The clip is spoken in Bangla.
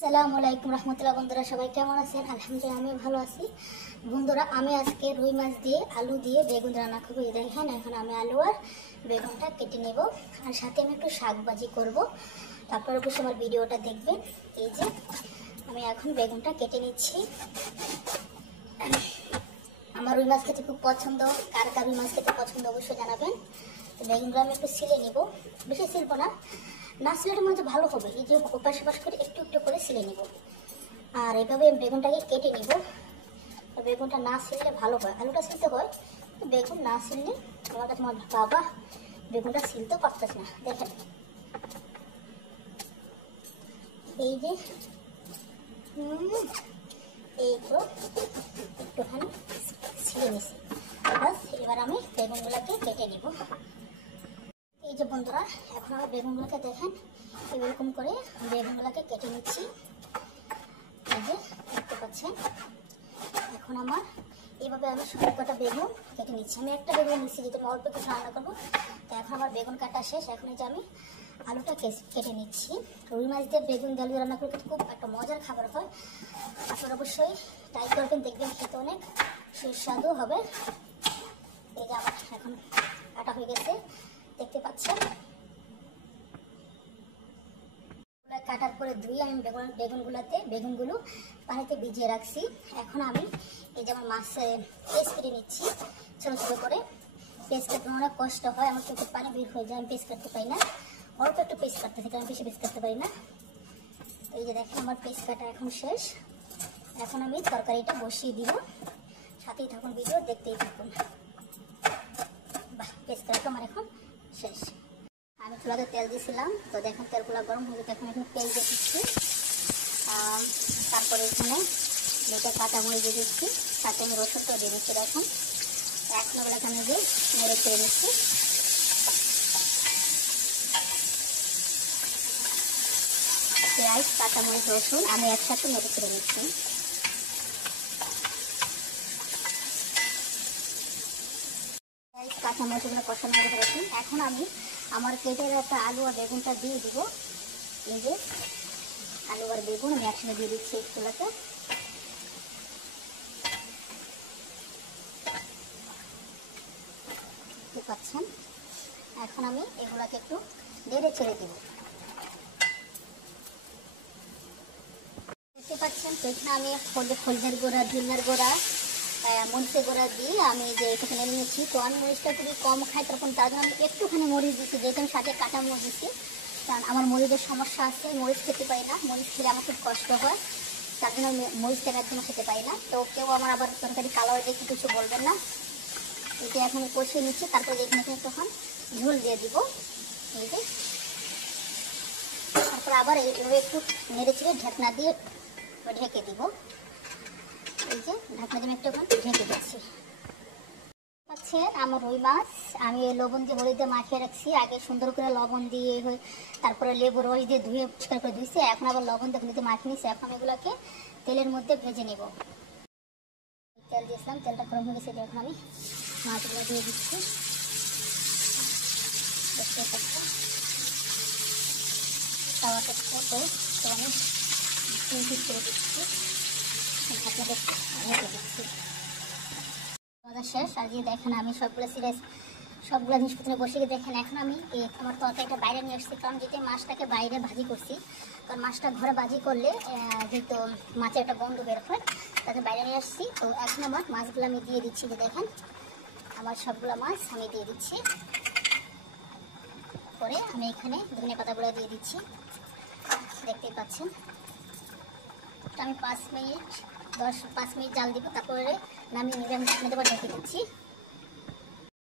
আসসালামু আলাইকুম রহমতুল্লাহ। বন্ধুরা সবাই কেমন আছেন? আলহামদুলিল্লাহ আমি ভালো আছি। বন্ধুরা আমি আজকে রুই মাছ দিয়ে আলু দিয়ে বেগুন রান্না করবো। দেখেন এখন আমি আলু আর বেগুনটা কেটে নেব, আর সাথে আমি একটু শাক ভাজি করবো। তারপর অবশ্যই আমার ভিডিওটা দেখবেন। এই যে আমি এখন বেগুনটা কেটে নিচ্ছি। আমার রুই মাছ খেতে খুব পছন্দ, কার কার রুই মাছ খেতে পছন্দ অবশ্যই জানাবেন। তো বেগুনগুলো আমি একটু সিলে নিব, বেশি সিলবো না, না সিলের মধ্যে ভালো হবে। এই যে ওপাশ ওপাশ করে একটু একটু করে সিলে নিব, আর এইভাবে বেগুনটাকে কেটে নিব। বেগুনটা না সিললে ভালো হয়, আলুটা সিলতে হয়, বেগুন না সিললে আমার কাছে মনে হয় বাবা বেগুনটা সিলতে পারতেছে না। দেখেন এই যে এই তো একটুখানি ছিলে নিছি। বাস এবার আমি বেগুনগুলোকে কেটে নিব। এই যে বন্ধুরা এখন আমার বেগুনগুলোকে দেখেন এরকম করে বেগুনগুলোকে কেটে নিচ্ছি। এই যে দেখতে পাচ্ছেন, এখন আমার এইভাবে আমি সবকটা বেগুন কেটে নিচ্ছি। আমি একটা বেগুন নিচ্ছি যেহেতু আমি অল্প কিছু রান্না করবো। তো এখন আমার বেগুন কাটা শেষ। এখন এই যে আমি আলুটা কেটে নিচ্ছি। রুই মাছ দিয়ে বেগুন দিয়ে আলু রান্না করতে খুব একটা মজার খাবার হয়, আপনারা অবশ্যই ট্রাই করবেন, দেখবেন খেতে অনেক সুস্বাদু হবে। এই যে আমার এখন কাটা হয়ে গেছে, দেখতে পাচ্ছেন। কাটার পরে ধুয়ে আমি বেগুনগুলো পানিতে ভিজিয়ে রাখছি। এখন আমি এই যে আমার মাছ পেস্ট কেটে নিচ্ছি ছোটো ছোটো করে। পেস্ট কাটতে অনেক কষ্ট হয়, আমার চোখে পানি বের হয়ে যায়, আমি পেস্ট কাটতে পারি না। অল্প একটু পেস্ট কাটতে থাকি, আমি বেশি পেস্ট কাটতে পারি না। এই যে দেখেন আমার পেস্ট কাটা এখন শেষ। এখন আমি তরকারিটা বসিয়ে দিব, সাথেই থাকুন, ভিডিও দেখতেই থাকুন। বাহ, পেস্ট কাটা আমার এখন শেষ। আমি চুলাতে তেল দিয়েছিলাম, তো দেখুন তেলগুলো গরম হয়ে গেছে। এখন পেঁয়াজ দিয়ে দিচ্ছি, তারপরে এখানে দুটো কাঁচামরিচ দিয়ে দিচ্ছি, সাথে আমি রসুনটা দিয়ে দিচ্ছি। দেখুন এখন এখানে দিয়ে নেড়ে চেড়ে নিচ্ছি। পেঁয়াজ কাঁচামরিচ রসুন আমি একসাথে নেড়ে চেড়ে নিচ্ছি। কাঁচামরিচগুলো কষানো হয়ে গেছে। এখন আমি আমার কেটে রাখা আলু আর বেগুনটা দিয়ে দিব। এই যে আলু আর বেগুন আমি একসাথে দিয়ে দিচ্ছি চুলাতে। দেখতে পাচ্ছেন, এখন আমি এগুলাকে একটু নেড়ে ছেড়ে দিব। দেখতে পাচ্ছেন, তো এখানে আমি হলদের গুঁড়া, ধনিয়ার গুঁড়া, মরিচের গুঁড়া দিয়ে আমি যে এটাকে নেড়ে নিচ্ছি। তো আমি মরিচটা যদি কম খাই তখন তার জন্য আমি একটুখানি মরিচ দিচ্ছি, যেহেতু আমি সাথে কাঁচা মরিচ দিচ্ছি। কারণ আমার মরিচের সমস্যা আছে, মরিচ খেতে পারি না, মরিচ খেলে আমার খুব কষ্ট হয়, তার জন্য আমি মরিচটা একদম খেতে পারি না। তো কেউ আমার আবার তরকারি কালার দেখে কিছু বলবেন না। এটা এখন কষিয়ে নিচ্ছি, তারপরে এখানে তখন ঝোল দিয়ে দিব। এই যে তারপর আবার এইভাবে একটু নেড়ে ছেড়ে ঢাকনা দিয়ে ঢেকে দিব। এই যে ঢাকনা দিয়ে একটু ঢেকে দিচ্ছি। আচ্ছা, আমার রুই মাছ আমি লবণ দিয়ে হলুদ দিয়ে মাখিয়ে রাখছি। আগে সুন্দর করে লবণ দিয়ে তারপরে লেবু রস দিয়ে ধুয়ে পরিষ্কার করে দিয়েছি। এখন আবার লবণ দিয়ে হলুদ দিয়ে মাখিয়ে নিচ্ছি। এখন এগুলোকে তেলের মধ্যে ভেজে নেব। তেল দিয়েছিলাম, তেলটা গরম হয়ে গেছে। এখন আমি মাছগুলো দিয়ে দিচ্ছি। দেখতে পাচ্ছি তাওয়াটা ছোট, তো আমি পিস করে দিচ্ছি, ঢেকে দিচ্ছি। শেষ। আর যে দেখেন আমি সবগুলো জিনিসপত্র বসিয়ে দেখেন। এখন আমি আমার তরকারিটা বাইরে নিয়ে আসছি, কারণ যেহেতু মাছটাকে বাইরে ভাজি করছি, কারণ মাছটা ঘরে ভাজি করলে যেহেতু মাছের একটা গন্ধ বের হয়, তাকে বাইরে নিয়ে আসছি। তো এখন আমার মাছগুলো আমি দিয়ে দিচ্ছি। যে দেখেন আমার সবগুলো মাছ আমি দিয়ে দিচ্ছি, পরে আমি এখানে ধনে পাতাগুলো দিয়ে দিচ্ছি। দেখতেই পাচ্ছেন। তো আমি 5 মিনিট জাল দিব, তারপরে নামিয়ে নেবে। আমি ঢেকে দিচ্ছি।